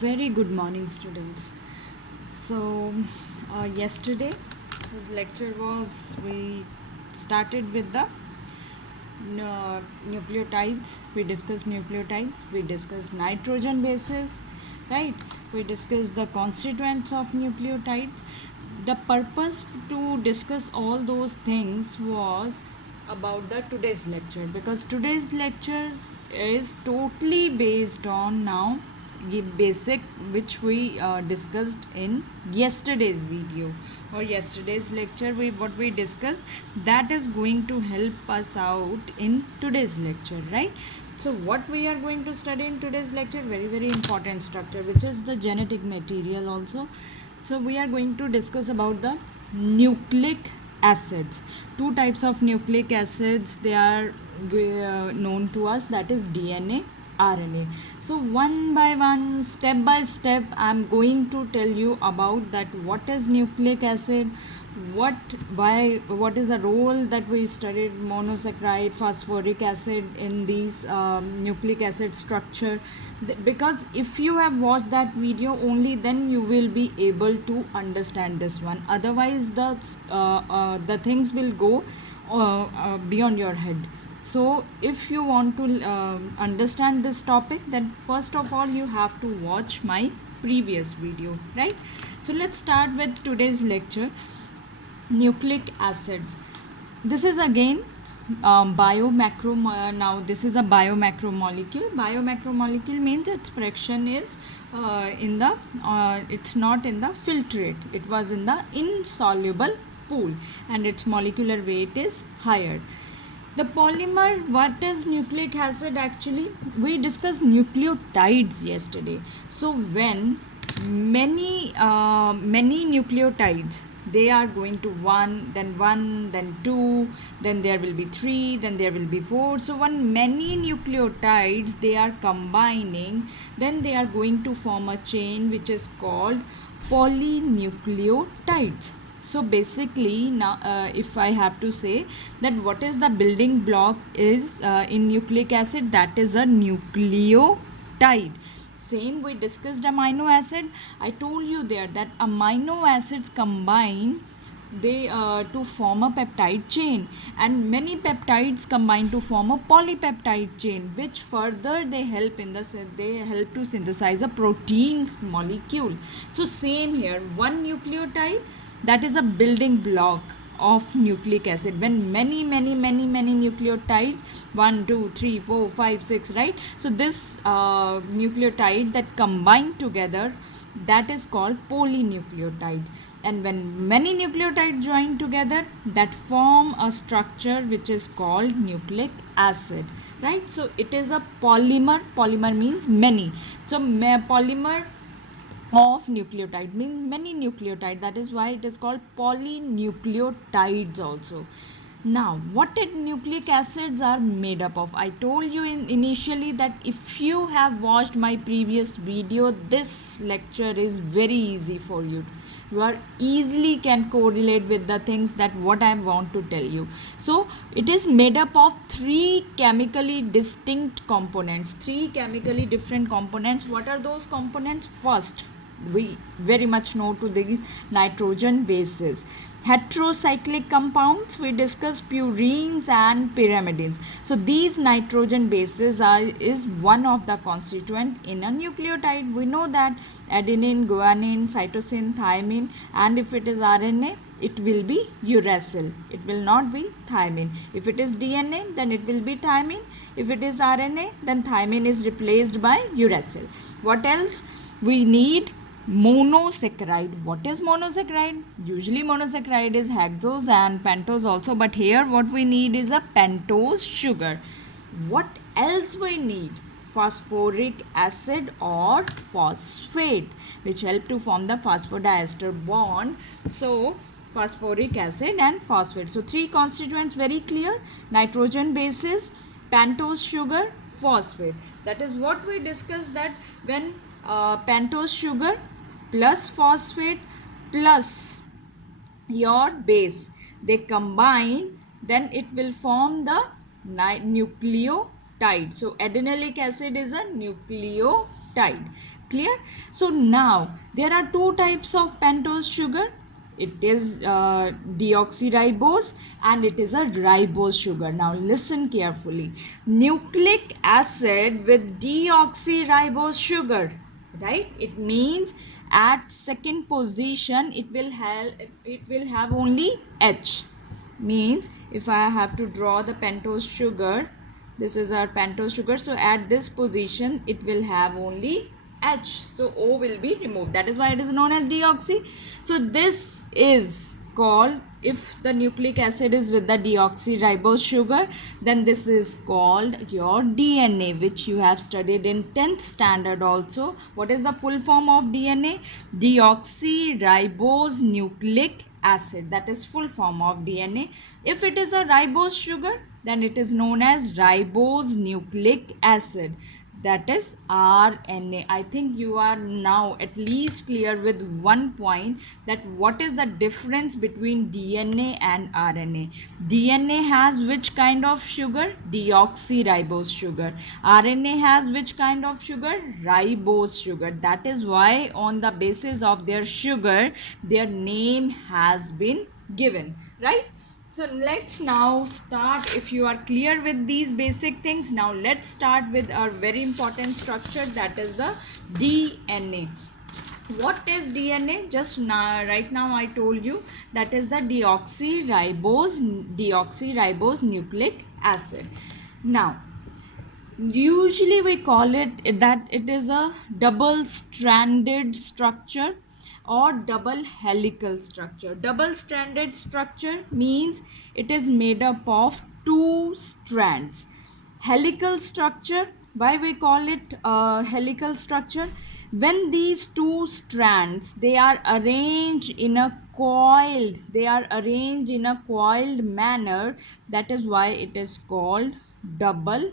Very good morning, students. So, yesterday, this lecture was we started with the nucleotides. We discussed nucleotides. We discussed nitrogen bases, right? We discussed the constituents of nucleotides. The purpose to discuss all those things was about the today's lecture, because today's lectures is totally based on now the basic which we discussed in yesterday's video or yesterday's lecture. What we discussed, that is going to help us out in today's lecture, right? So what we are going to study in today's lecture, very important structure, which is the genetic material also. So we are going to discuss about the nucleic acids. Two types of nucleic acids, they are known to us, that is DNA, RNA. So one by one, step by step, I am going to tell you about that what is nucleic acid, what is the role that we studied monosaccharide, phosphoric acid in these nucleic acid structure. Because if you have watched that video, only then you will be able to understand this one. Otherwise the things will go beyond your head. So if you want to understand this topic, then first of all you have to watch my previous video, right? So let's start with today's lecture, nucleic acids. This is again now this is a biomacromolecule. Biomacromolecule means its fraction is it's not in the filtrate, it was in the insoluble pool, and its molecular weight is higher. The polymer, what is nucleic acid actually? We discussed nucleotides yesterday. So when many nucleotides, they are going to one, then two, then there will be three, then there will be four. So when many nucleotides, they are combining, then they are going to form a chain which is called polynucleotides. So basically now if I have to say that what is the building block is in nucleic acid, that is a nucleotide. Same we discussed amino acid. I told you there that amino acids combine they to form a peptide chain, and many peptides combine to form a polypeptide chain, which further they help to synthesize a protein molecule. So same here, one nucleotide, that is a building block of nucleic acid. When many nucleotides, 1 2 3 4 5 6, right? So this nucleotide that combine together, that is called polynucleotides. And when many nucleotides join together, that form a structure which is called nucleic acid, right? So it is a polymer means many. So polymer of nucleotide means many nucleotide, that is why it is called polynucleotides also. Now what nucleic acids are made up of? I told you initially that if you have watched my previous video, this lecture is very easy for you. You are easily can correlate with the things that what I want to tell you. So it is made up of three chemically distinct components, three chemically different components. What are those components? First, we very much know to these nitrogen bases. Heterocyclic compounds, we discussed purines and pyrimidines. So these nitrogen bases is one of the constituent in a nucleotide. We know that adenine, guanine, cytosine, thymine, and if it is RNA, it will be uracil. It will not be thymine. If it is DNA, then it will be thymine. If it is RNA, then thymine is replaced by uracil. What else? We need monosaccharide. What is monosaccharide? Usually monosaccharide is hexose and pentose also, but here what we need is a pentose sugar. What else we need? Phosphoric acid or phosphate, which help to form the phosphodiester bond. So phosphoric acid and phosphate. So three constituents, very clear: nitrogen bases, pentose sugar, phosphate. That is what we discussed, that when pentose sugar plus phosphate plus your base, they combine, then it will form the nucleotide. So adenalic acid is a nucleotide. Clear? So now there are two types of pentose sugar. It is deoxyribose and it is a ribose sugar. Now listen carefully. Nucleic acid with deoxyribose sugar, right? It means at second position it will have only H. Means if I have to draw the pentose sugar, this is our pentose sugar, so at this position it will have only H, so O will be removed. That is why it is known as deoxy. So this is called, if the nucleic acid is with the deoxyribose sugar, then this is called your DNA, which you have studied in 10th standard also. What is the full form of DNA? Deoxyribose nucleic acid. That is full form of DNA. If it is a ribose sugar, then it is known as ribose nucleic acid. That is RNA. I think you are now at least clear with one point, that what is the difference between DNA and RNA. DNA has which kind of sugar? Deoxyribose sugar. RNA has which kind of sugar? Ribose sugar. That is why on the basis of their sugar, their name has been given, right? So let's now start. If you are clear with these basic things, now let's start with our very important structure, that is the DNA. What is DNA? Just now, right now I told you, that is the deoxyribose nucleic acid. Now usually we call it that it is a double stranded structure or double helical structure. Double stranded structure means it is made up of two strands. Helical structure, why we call it helical structure? When these two strands, they are arranged in a coiled manner, that is why it is called double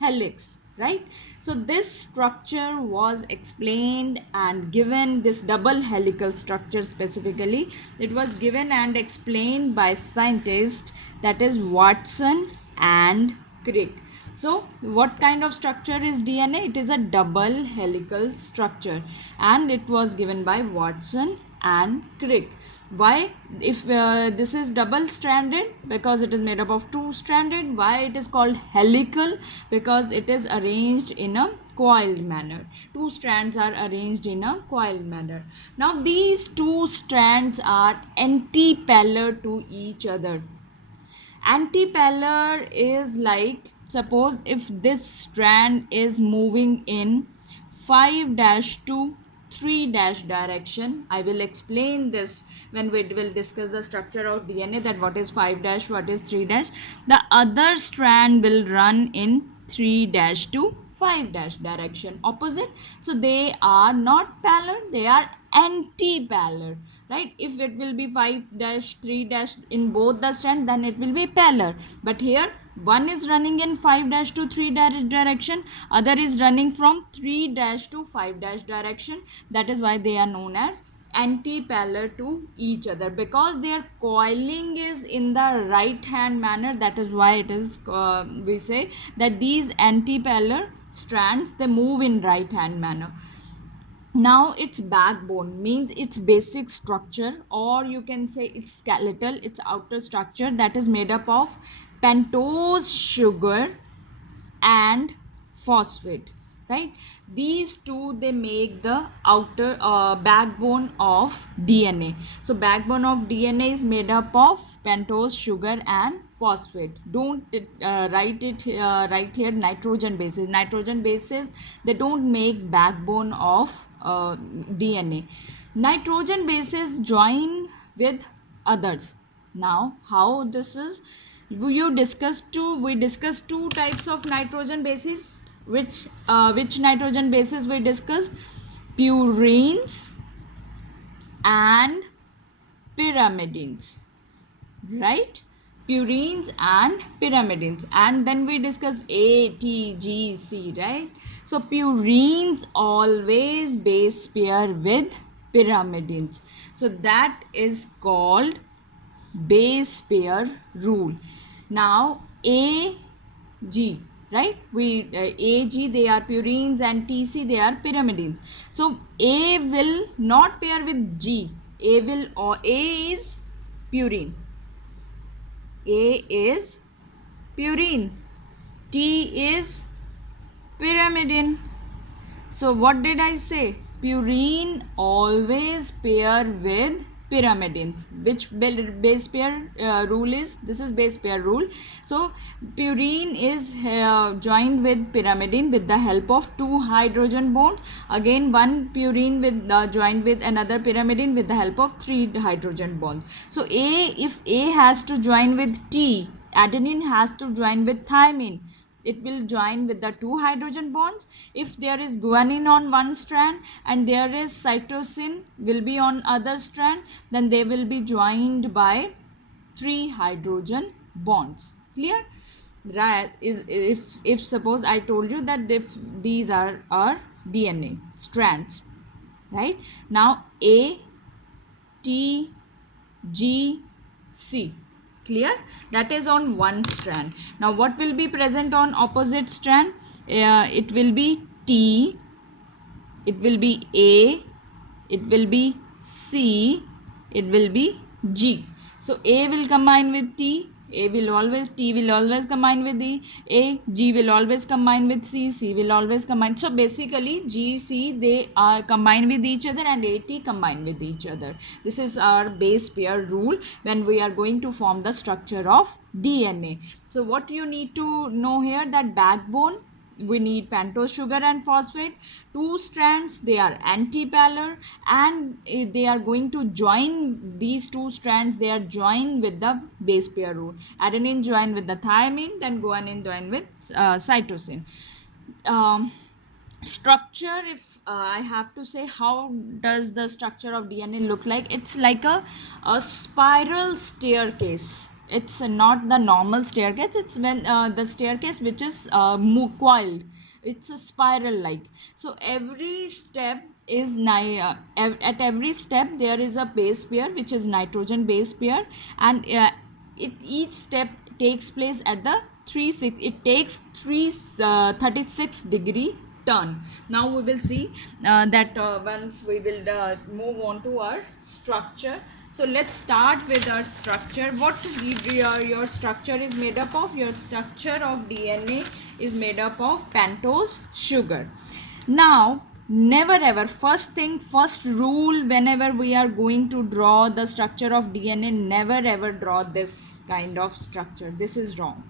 helix, right? So this structure was explained and given, this double helical structure specifically, it was given and explained by scientists, that is Watson and Crick. So what kind of structure is DNA? It is a double helical structure and it was given by Watson and Crick. Why? If this is double stranded, because it is made up of two stranded. Why it is called helical? Because it is arranged in a coiled manner. Two strands are arranged in a coiled manner. Now these two strands are antipolar to each other. Antipolar is like, suppose if this strand is moving in 5 to 3 direction. I will explain this when we will discuss the structure of DNA, that what is 5 what is 3 The other strand will run in 3 to 5 direction, opposite. So they are not polar, they are antipolar, right? If it will be 5 3 in both the strand, then it will be polar. But here one is running in 5 to 3 direction, other is running from 3 to 5 direction. That is why they are known as antipolar to each other, because their coiling is in the right hand manner. That is why it is we say that these antipolar strands, they move in right hand manner. Now its backbone means its basic structure, or you can say its skeletal, its outer structure, that is made up of pentose sugar and phosphate, right? These two, they make the outer backbone of DNA. So backbone of DNA is made up of pentose sugar and phosphate. Don't write here nitrogen bases. Nitrogen bases, they don't make backbone of DNA. Nitrogen bases join with others. Now how this is, we discussed two types of nitrogen bases. Which nitrogen bases we discussed? Purines and pyrimidines, right? Purines and pyrimidines. And then we discussed A, T, G, C, right? So purines always base pair with pyrimidines. So that is called base pair rule. Now A, G, right? We AG, they are purines, and TC, they are pyrimidines. So A will not pair with G. A will, or A is purine. A is purine. T is pyrimidine. So what did I say? Purine always pair with pyrimidines. Which base pair rule is? This is base pair rule. So purine is joined with pyrimidine with the help of 2 hydrogen bonds. Again, one purine with joined with another pyrimidine with the help of 3 hydrogen bonds. So if A has to join with T, adenine has to join with thymine. It will join with the 2 hydrogen bonds. If there is guanine on one strand and there is cytosine will be on other strand, then they will be joined by 3 hydrogen bonds. Clear? Right? If suppose I told you that if these are our DNA strands, right? Now A, T, G, C. Clear? That is on one strand. Now what will be present on opposite strand? It will be T, it will be A, it will be C, it will be G. So A will combine with T, T will always combine with A, G will always combine with C will always combine. So basically G, C, they are combined with each other, and AT combine with each other. This is our base pair rule when we are going to form the structure of DNA. So what you need to know here, that backbone, we need pentose sugar and phosphate. 2 strands, they are antipolar, and they are going to join these 2 strands. They are joined with the base pair rule. Adenine join with the thymine, then guanine join with cytosine. Structure, if I have to say, how does the structure of DNA look like? It's like a spiral staircase. It's not the normal staircase. It's when the staircase which is coiled. It's a spiral like. So every step is at every step there is a base pair which is nitrogen base pair, and each step takes place at the 36 degree turn. Now we will see that once we will move on to our structure. So let's start with our structure. What your structure is made up of? Your structure of DNA is made up of pentose sugar. Now never ever, first rule, whenever we are going to draw the structure of DNA, never ever draw this kind of structure. This is wrong,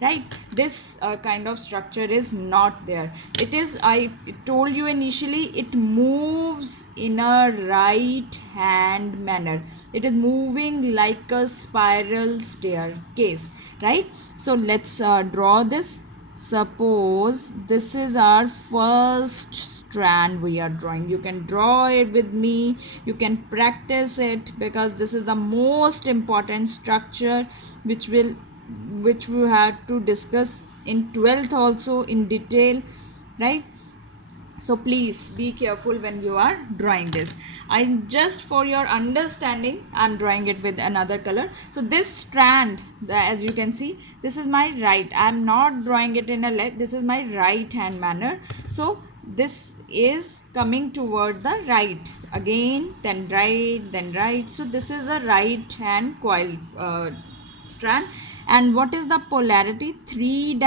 right? This kind of structure is not there. It is, I told you initially, it moves in a right hand manner. It is moving like a spiral staircase, right? So let's draw this. Suppose this is our first strand we are drawing. You can draw it with me, you can practice it, because this is the most important structure which we have to discuss in 12th also in detail, right? So please be careful when you are drawing this. I just, for your understanding, I'm drawing it with another color. So this strand, as you can see, this is my right. I'm not drawing it in a left. This is my right hand manner. So this is coming toward the right. Again, then right, then right. So this is a right hand coil strand. And what is the polarity? 3'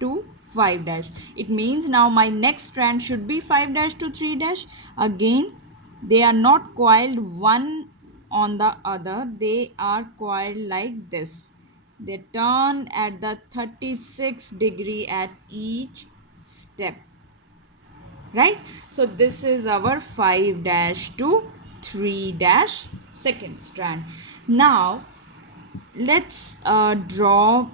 to 5'. It means now my next strand should be 5' to 3'. Again, they are not coiled one on the other. They are coiled like this. They turn at the 36 degree at each step, right? So this is our 5' to 3' second strand. Now let's draw,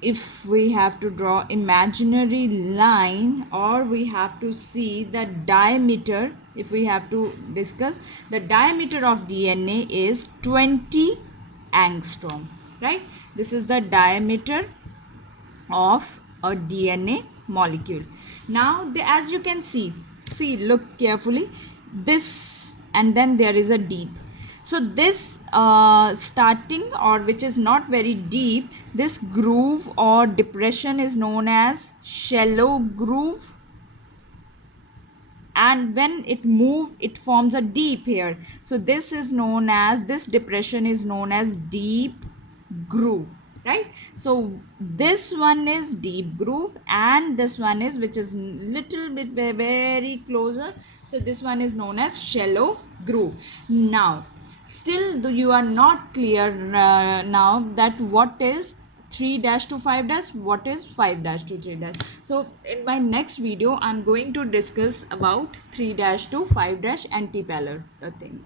if we have to draw imaginary line, or we have to see the diameter. If we have to discuss, the diameter of DNA is 20 angstrom, right? This is the diameter of a DNA molecule. Now as you can see, look carefully, this, and then there is a deep. So this starting, or which is not very deep, this groove or depression is known as shallow groove, and when it moves it forms a deep here. So this is known as, this depression is known as deep groove, right? So this one is deep groove, and this one is, which is little bit very closer, so this one is known as shallow groove. Now still you are not clear now that what is 3 dash to 5 dash, what is 5 dash to 3 dash. So in my next video I'm going to discuss about 3 dash to 5 dash anti-paler thing.